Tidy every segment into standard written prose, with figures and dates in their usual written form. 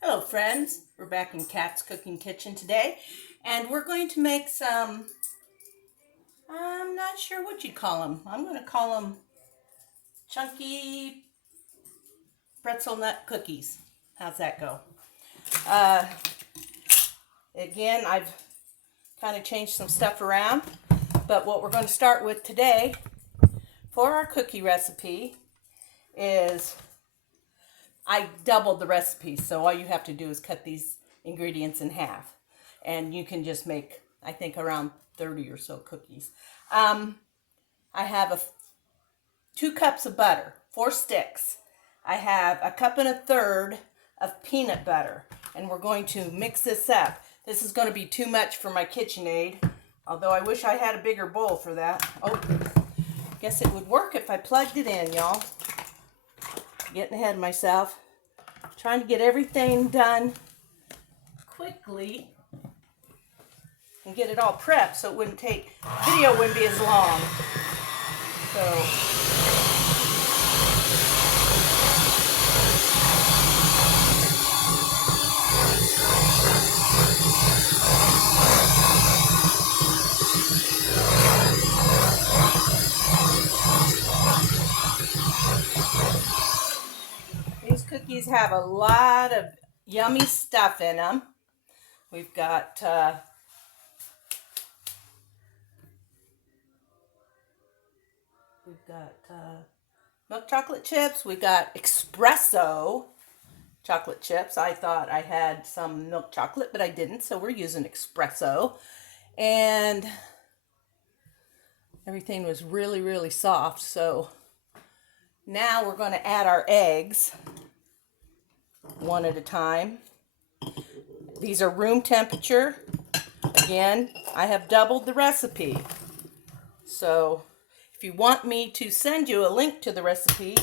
Hello friends, we're back in Kat's Cooking Kitchen today, and we're going to make some, I'm not sure what you'd call them. I'm going to call them chunky pretzel nut cookies. How's that go? Uh, Again, I've kind of changed some stuff around, but what we're going to start with today for our cookie recipe is I doubled the recipe, so all you have to do is cut these ingredients in half. And you can just make, I think, around 30 or so cookies. I have 2 cups of butter, 4 sticks. I have a cup and a third of peanut butter. And we're going to mix this up. This is going to be too much for my KitchenAid, although I wish I had a bigger bowl for that. Oh, guess it would work if I plugged it in, y'all. Getting ahead of myself. Trying to get everything done quickly and get it all prepped so it wouldn't take, video wouldn't be as long. So these cookies have a lot of yummy stuff in them. We've got milk chocolate chips. We've got espresso chocolate chips. I thought I had some milk chocolate, but I didn't, so we're using espresso. And everything was really, really soft. So now we're going to add our eggs one at a time. These are room temperature. Again, I have doubled the recipe. So if you want me to send you a link to the recipe,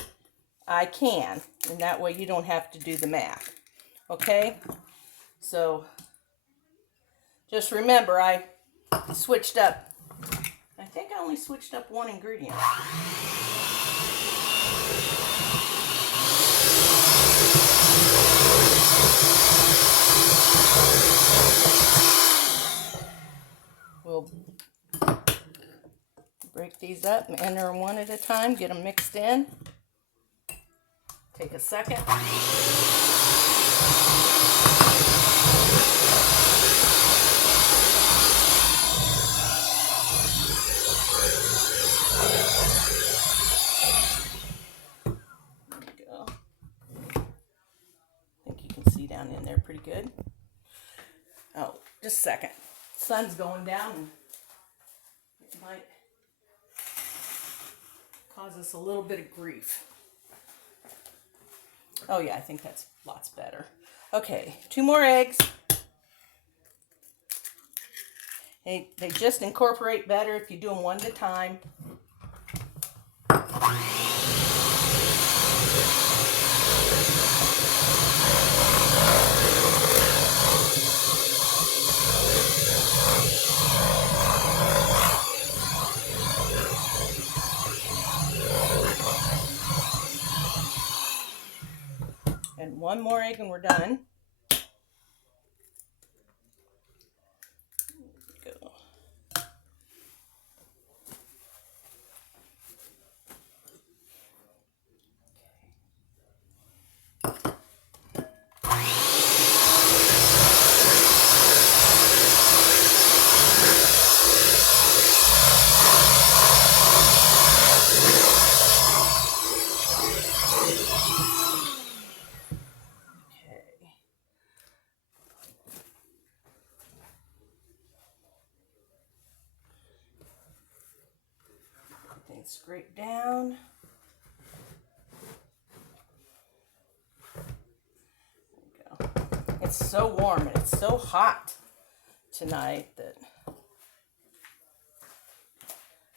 I can. And that way you don't have to do the math. Okay? So just remember, I switched up. I think I only switched up one ingredient. We'll break these up and enter them one at a time, get them mixed in. Take a second. There we go. I think you can see down in there pretty good. Oh, just a second. Sun's going down and it might cause us a little bit of grief. Oh yeah, I think that's lots better. Okay, 2 more eggs. They just incorporate better if you do them one at a time. And 1 more egg and we're done. Go. Everything scrape down. There we go. It's so warm and it's so hot tonight that I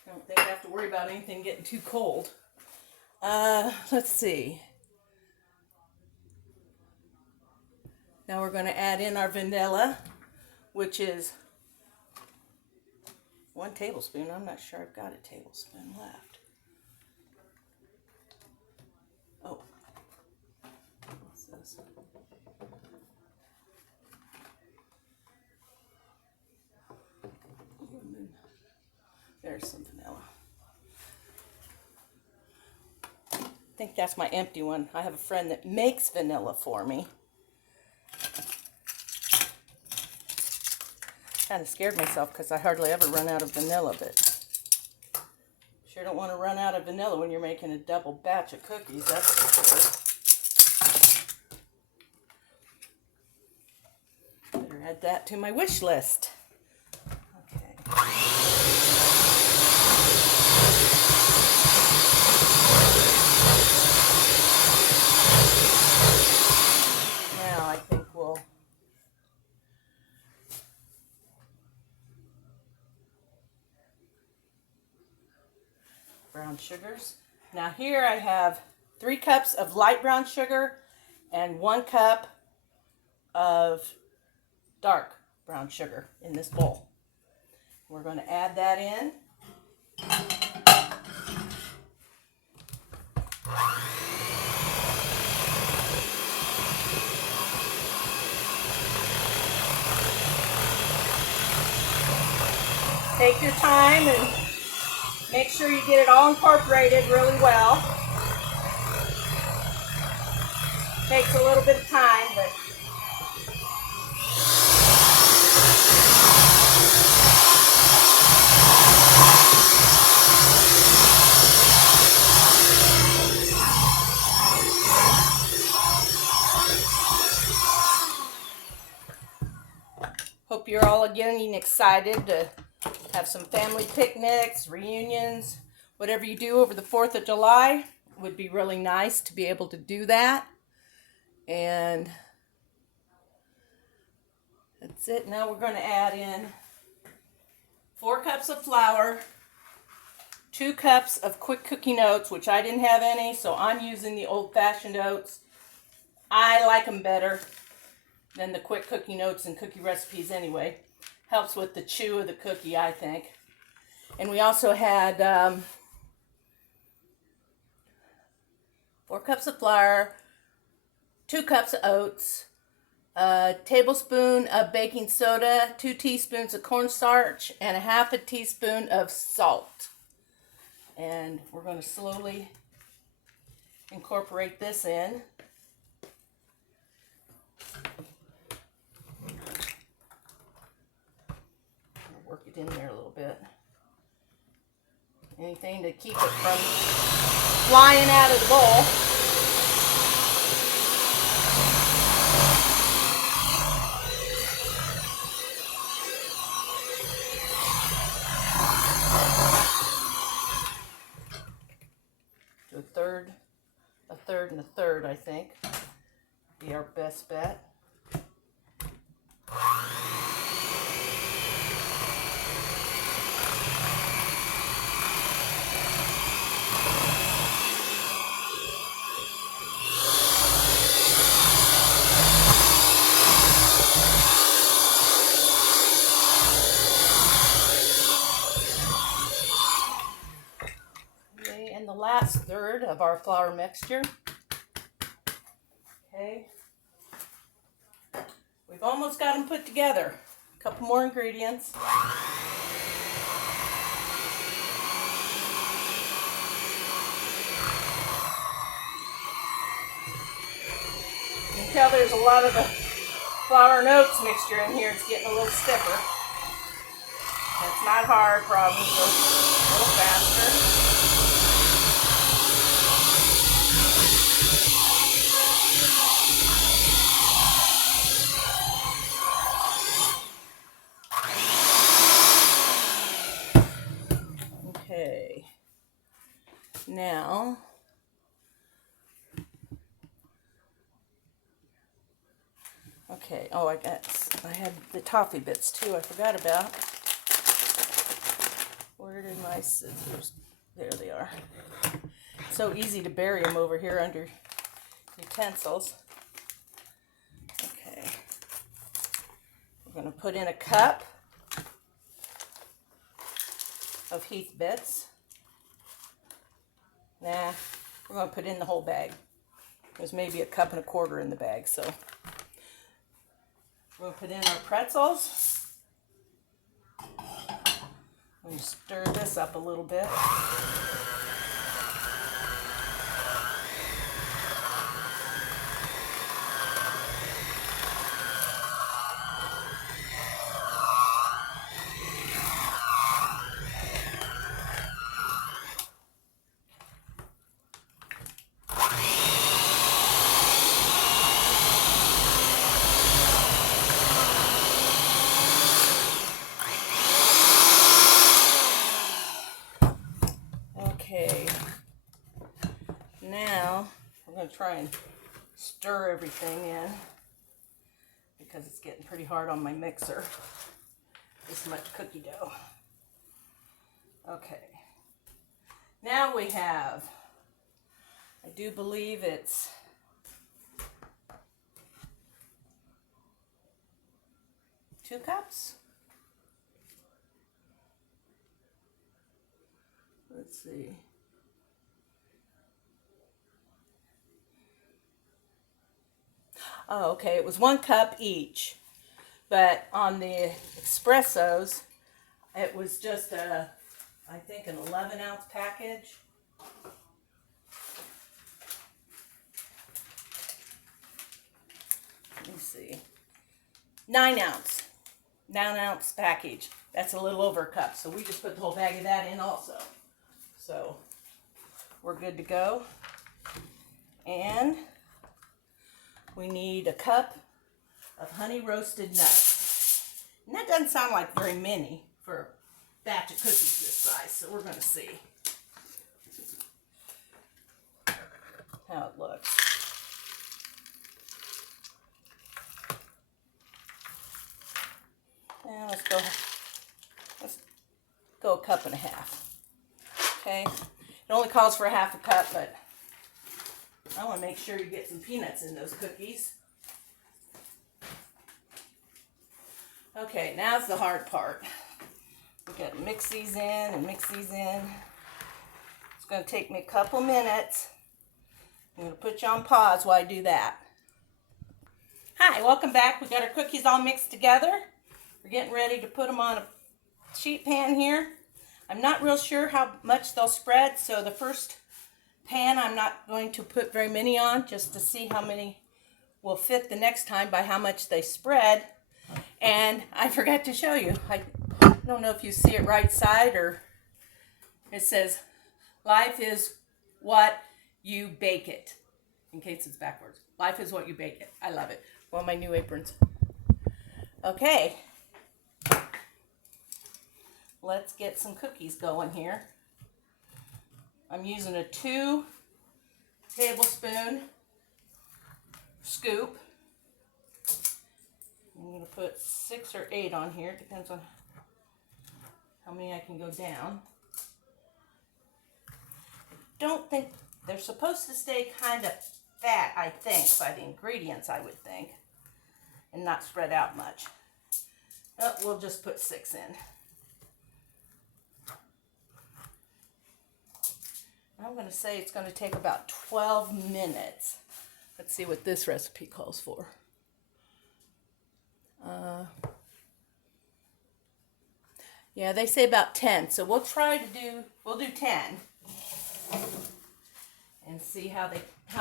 don't think I have to worry about anything getting too cold. Let's see. Now we're going to add in our vanilla, which is 1 tablespoon. I'm not sure I've got a tablespoon left. Oh. What's this? There's some vanilla. I think that's my empty one. I have a friend that makes vanilla for me. Kind of scared myself because I hardly ever run out of vanilla, but sure don't want to run out of vanilla when you're making a double batch of cookies, that's for sure. Better add that to my wish list. Okay. Now I think we'll brown sugars. Now here I have 3 cups of light brown sugar and 1 cup of dark brown sugar in this bowl. We're going to add that in. Take your time and make sure you get it all incorporated really well. Takes a little bit of time, but hope you're all getting excited to have some family picnics, reunions, whatever you do over the 4th of July. It would be really nice to be able to do that. And that's it. Now we're going to add in 4 cups of flour, 2 cups of quick cooking oats, which I didn't have any, so I'm using the old-fashioned oats. I like them better than the quick cooking oats and cookie recipes anyway. Helps with the chew of the cookie, I think. And we also had 4 cups of flour, 2 cups of oats, a tablespoon of baking soda, 2 teaspoons of cornstarch, and a half a teaspoon of salt. And we're going to slowly incorporate this in. Work it in there a little bit. Anything to keep it from flying out of the bowl. Do a third, and a third, I think. Be our best bet. And the last third of our flour mixture. Okay. We've almost got them put together. A couple more ingredients. You can tell there's a lot of the flour and oats mixture in here. It's getting a little stiffer. It's not hard, probably, so a little faster. Okay, now oh, I had the toffee bits too, I forgot about. Where did my scissors? There they are. It's so easy to bury them over here under utensils. Okay, we're going to put in a cup of Heath bits. Nah, we're going to put in the whole bag. There's maybe a cup and a quarter in the bag, so we're going to put in our pretzels. I'm going to stir this up a little bit. Okay, now I'm going to try and stir everything in because it's getting pretty hard on my mixer, this much cookie dough. Okay, now we have, I do believe it's 2 cups. Let's see. Oh, okay, it was 1 cup each, but on the espressos, it was just I think an 11-ounce package. Let me see. 9-ounce package. That's a little over a cup, so we just put the whole bag of that in also. So we're good to go. And we need a cup of honey roasted nuts. And that doesn't sound like very many for a batch of cookies this size, so we're going to see how it looks. And let's go a cup and a half. Okay, it only calls for a half a cup, but I want to make sure you get some peanuts in those cookies. Okay, now's the hard part. We got to mix these in and mix these in. It's going to take me a couple minutes. I'm going to put you on pause while I do that. Hi, welcome back. We got our cookies all mixed together. We're getting ready to put them on a sheet pan here. I'm not real sure how much they'll spread, so the first pan I'm not going to put very many on, just to see how many will fit the next time by how much they spread. And I forgot to show you. I don't know if you see it right side, or it says, life is what you bake it, in case it's backwards. Life is what you bake it. I love it. One of my new aprons. Okay. Let's get some cookies going here. I'm using a 2 tablespoon scoop. I'm going to put 6 or 8 on here. It depends on how many I can go down. I don't think they're supposed to stay kind of fat, I think, by the ingredients, I would think, and not spread out much. Oh, we'll just put 6 in. I'm going to say it's going to take about 12 minutes. Let's see what this recipe calls for. Yeah, they say about 10, so we'll do 10 and see how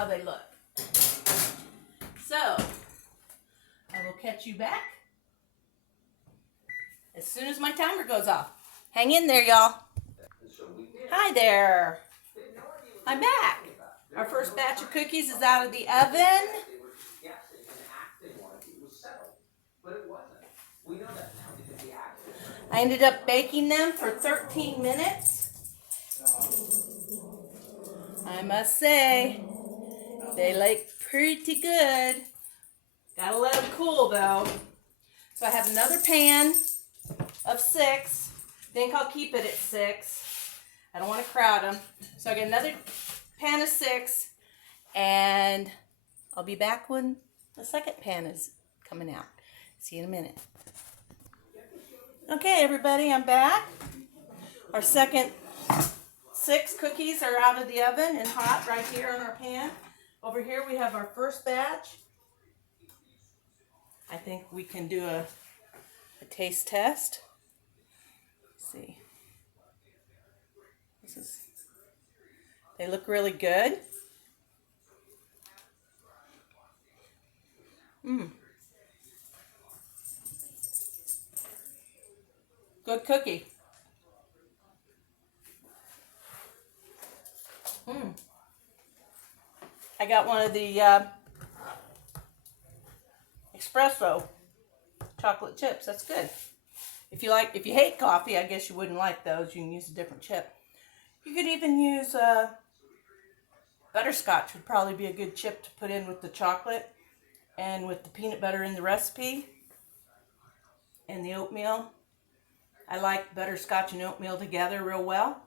they look. So, I will catch you back as soon as my timer goes off. Hang in there, y'all. Hi there. I'm back. Our first batch of cookies is out of the oven. I ended up baking them for 13 minutes. I must say, they look pretty good. Gotta let them cool though. So I have another pan of 6. Think I'll keep it at 6. I don't want to crowd them. So I got another pan of 6, and I'll be back when the second pan is coming out. See you in a minute. Okay, everybody, I'm back. Our second 6 cookies are out of the oven and hot right here on our pan. Over here we have our first batch. I think we can do a taste test. Let's see. They look really good. Good cookie. I got one of the espresso chocolate chips. That's good. If you hate coffee, I guess you wouldn't like those. You can use a different chip. You could even use butterscotch. Would probably be a good chip to put in with the chocolate and with the peanut butter in the recipe and the oatmeal. I like butterscotch and oatmeal together real well.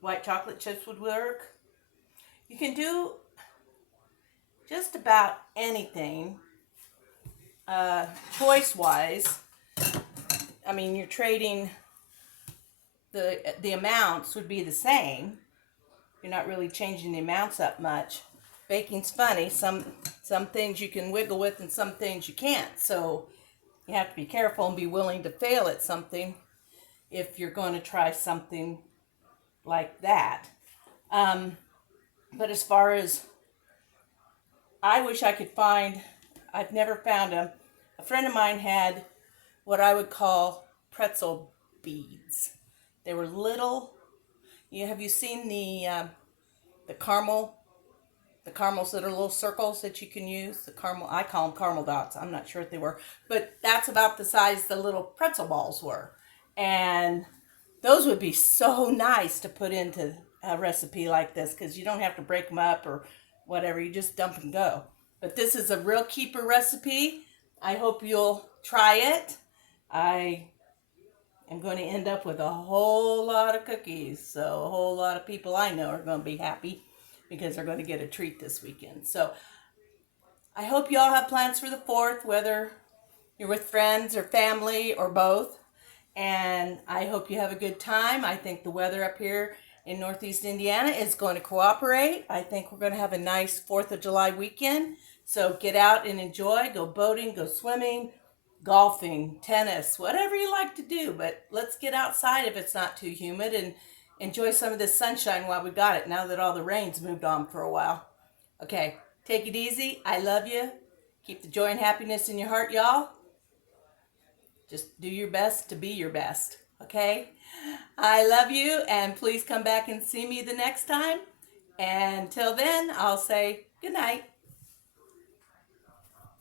White chocolate chips would work. You can do just about anything choice-wise. I mean, you're trading the amounts would be the same. You're not really changing the amounts up much. Baking's funny. Some things you can wiggle with and some things you can't. So you have to be careful and be willing to fail at something if you're going to try something like that. But as far as, I wish I could find, I've never found them. A friend of mine had what I would call pretzel beads. They were little. Have you seen the caramels that are little circles that you can use? The caramel, I call them caramel dots. I'm not sure what they were, but that's about the size the little pretzel balls were. And those would be so nice to put into a recipe like this because you don't have to break them up or whatever. You just dump and go. But this is a real keeper recipe. I hope you'll try it. I am going to end up with a whole lot of cookies. So a whole lot of people I know are going to be happy because they're going to get a treat this weekend. So I hope you all have plans for the 4th, whether you're with friends or family or both. And I hope you have a good time. I think the weather up here in Northeast Indiana is going to cooperate. I think we're going to have a nice 4th of July weekend. So get out and enjoy. Go boating, go swimming, golfing, tennis, whatever you like to do. But let's get outside if it's not too humid and enjoy some of this sunshine while we got it now that all the rain's moved on for a while. Okay, take it easy. I love you. Keep the joy and happiness in your heart, y'all. Just do your best to be your best, okay? I love you, and please come back and see me the next time. And till then, I'll say good night.